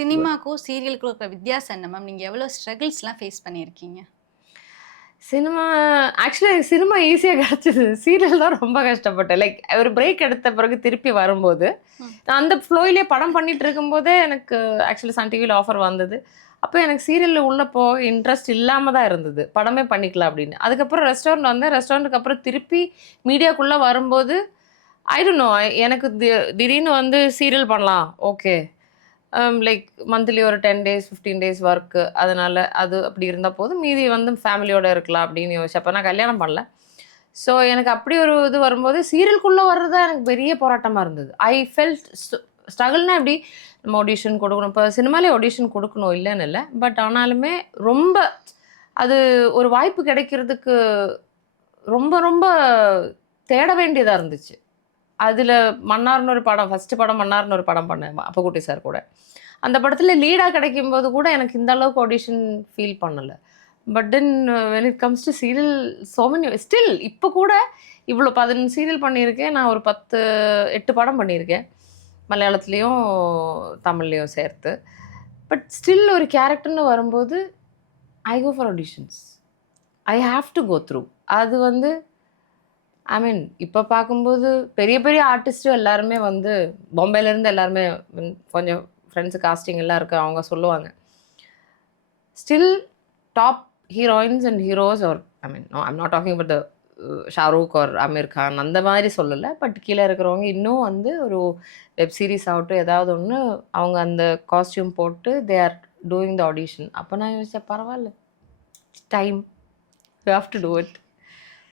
சினிமாக்கும் சீரியலுக்கும் இருக்கிற வித்தியாசம் என்ன மேம்? நீங்க எவ்வளோ ஸ்ட்ரகிள்ஸ்லாம் ஃபேஸ் பண்ணியிருக்கீங்க? சினிமா ஆக்சுவலி எனக்கு சினிமா ஈஸியா கிடைச்சது. சீரியல் தான் ரொம்ப கஷ்டப்பட்டேன். லைக் ஒரு பிரேக் எடுத்த பிறகு திருப்பி வரும்போது, ம். நான் அந்த ஃப்ளோயிலே படம் பண்ணிட்டு இருக்கும்போதே எனக்கு ஆக்சுவலி சன் டிவில ஆஃபர் வந்தது. அப்போ எனக்கு சீரியல்ல உள்ள போக இன்ட்ரெஸ்ட் இல்லாம தான் இருந்தது. படமே பண்ணிக்கலாம் அப்படின்னு. அதுக்கப்புறம் ரெஸ்டாரண்ட் வந்தேன். ரெஸ்டாரண்ட்டுக்கு அப்புறம் திருப்பி மீடியாக்குள்ள வரும்போது, ஐ டோன்ட் நோ எனக்கு திடீர்னு வந்து சீரியல் பண்ணலாம். ஓகே. லைக் மந்த்லி ஒரு 10 டேஸ் 15 டேஸ் ஒர்க்கு அதனால அது அப்படி இருந்தால் போதும் மீதி வந்து ஃபேமிலியோட இருக்கலாம் அப்படின்னு யோசிச்சப்போ நான் கல்யாணம் பண்ணல. ஸோ எனக்கு அப்படி ஒரு இது வரும்போது சீரியலுக்குள்ளே வர்றது தான் எனக்கு பெரிய போராட்டமாக இருந்தது. ஐ ஃபெல்ட் ஸ்ட்ரகிள்னா எப்படி நம்ம ஆடிஷன் கொடுக்கணும். இப்போ சினிமாலே ஆடிஷன் கொடுக்கணும் இல்லைன்னு இல்லை. பட் ஆனாலுமே ரொம்ப அது ஒரு வாய்ப்பு கிடைக்கிறதுக்கு ரொம்ப ரொம்ப தேட வேண்டியதாக இருந்துச்சு. அதில் மன்னார்னு ஒரு படம் ஃபஸ்ட்டு படம் மன்னார்னு ஒரு படம் பண்ணேன் அப்பக்குட்டி சார் கூட. அந்த படத்துல லீடா கிடைக்கும்போது கூட எனக்கு இந்த அளவுக்கு ஆடிஷன் ஃபீல் பண்ணல. But then when it comes to serial so many still இப்போ கூட இவ்வளோ 15 சீரியல் பண்ணியிருக்கேன். நான் ஒரு 8 படம் பண்ணியிருக்கேன். மலையாளத்துலேயும் தமிழ்லேயும் சேர்த்து. பட் ஸ்டில் ஒரு கேரக்டர்னு வரும்போது I go for auditions. I have to go through. அது வந்து ஐ மீன் இப்போ பார்க்கும்போது பெரிய பெரிய ஆர்டிஸ்ட்டும் எல்லாருமே வந்து பாம்பேலேருந்து எல்லாருமே கொஞ்சம் ஃப்ரெண்ட்ஸு காஸ்டிங் எல்லாம் இருக்குது அவங்க சொல்லுவாங்க. Still top heroines and heroes are I mean no I'm not talking about the Shahrukh or Aamir Khan அந்த மாதிரி சொல்லலை. பட் கீழே இருக்கிறவங்க இன்னும் வந்து ஒரு வெப் சீரிஸ் ஆகட்டும் ஏதாவது ஒன்று அவங்க அந்த காஸ்டியூம் போட்டு they are doing the audition. அப்போ நான் யோசிச்சேன் பரவாயில்ல time you have to do it.